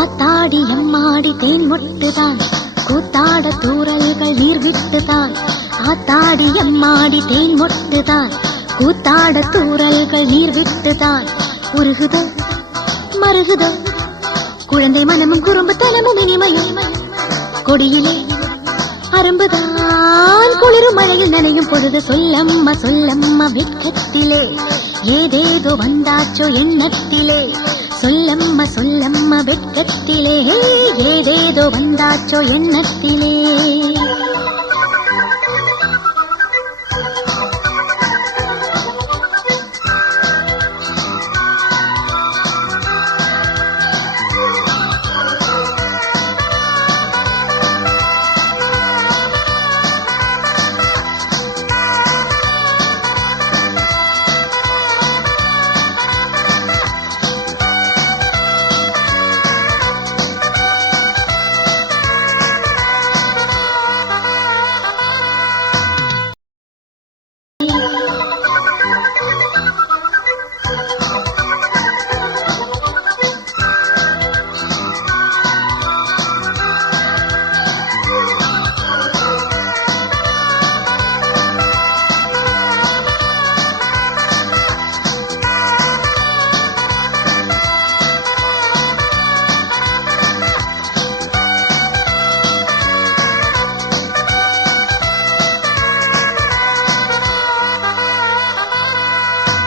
ஆத்தாடி அம்மாடி தேன் மொட்டுதான், கூத்தாட தூரல்கள் நீர் விட்டுதான். ஆத்தாடி அம்மாடி தேன் மொட்டுதான், கூத்தாட தூரல்கள் நீர் விட்டுதான். உருகுதோ மருகுதோ குழந்தை மனமும் குறும்பு தனமும் இனிமையும், கொடியிலே அரும்புதான் குளிரும் மழையில் நனையும் பொழுது. சொல்லம்மா சொல்லம்மா வெட்கத்திலே ஏதேதோ வந்தாச்சோ எண்ணத்திலே. சொல்லம்மா சொல்லம்மா வெட்கத்திலே ஏதேதோ வந்தாச்சோ எண்ணத்திலே.